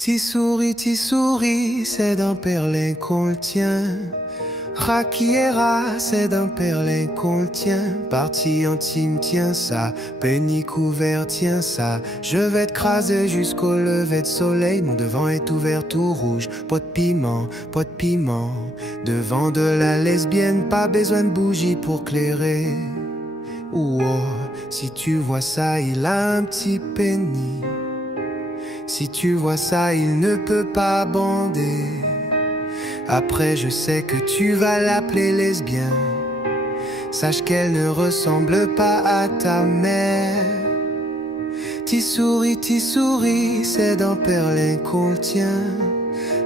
Ti souris, c'est d'un perlin qu'on le tient. Rakiera, c'est d'un perlin qu'on le tient. Partie intime, tiens ça. Penny couvert, tiens ça. Je vais te craser jusqu'au lever de soleil. Mon devant est ouvert tout rouge. Pas de piment, pas de piment. Devant de la lesbienne, pas besoin de bougie pour clairer. Oh, si tu vois ça, il a un petit penny. Si tu vois ça, il ne peut pas bander. Après, je sais que tu vas l'appeler lesbien. Sache qu'elle ne ressemble pas à ta mère. Ti souris, c'est d'un perlin qu'on le tient.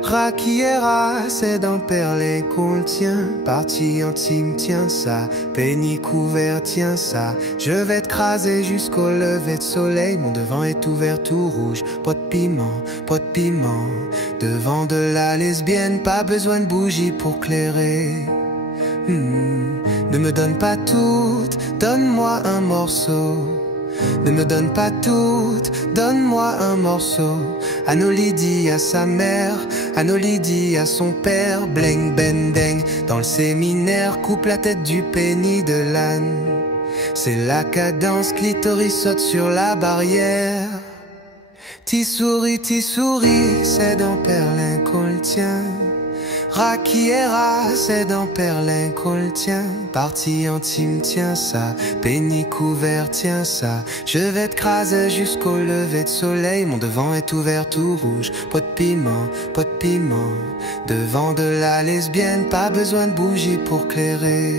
Rakiera, c'est d'un perlin qu'on le tient. Partie intime, tiens ça. Penny couvert, tiens ça. Je vais te craser jusqu'au lever de soleil. Mon devant est ouvert tout rouge. Pas de piment, pas de piment. Devant de la lesbienne, pas besoin de bougie pour clairer. Ne me donne pas toutes, donne-moi un morceau. Ne me donne pas toutes, donne-moi un morceau. Anoli dit à sa mère, Anoli dit à son père. Bling ben deng, dans le séminaire, coupe la tête du penny de l'âne. C'est la cadence, clitoris saute sur la barrière. Ti souris, c'est d'un perlin qu'on le tient. Rakiera, c'est d'un perlin qu'on le tient. Partie intime, tiens ça. Penny couvert, tiens ça. Je vais te craser jusqu'au lever de soleil. Mon devant est ouvert tout rouge. Pas de piment, pas de piment. Devant de la lesbienne, pas besoin de bougie pour clairer.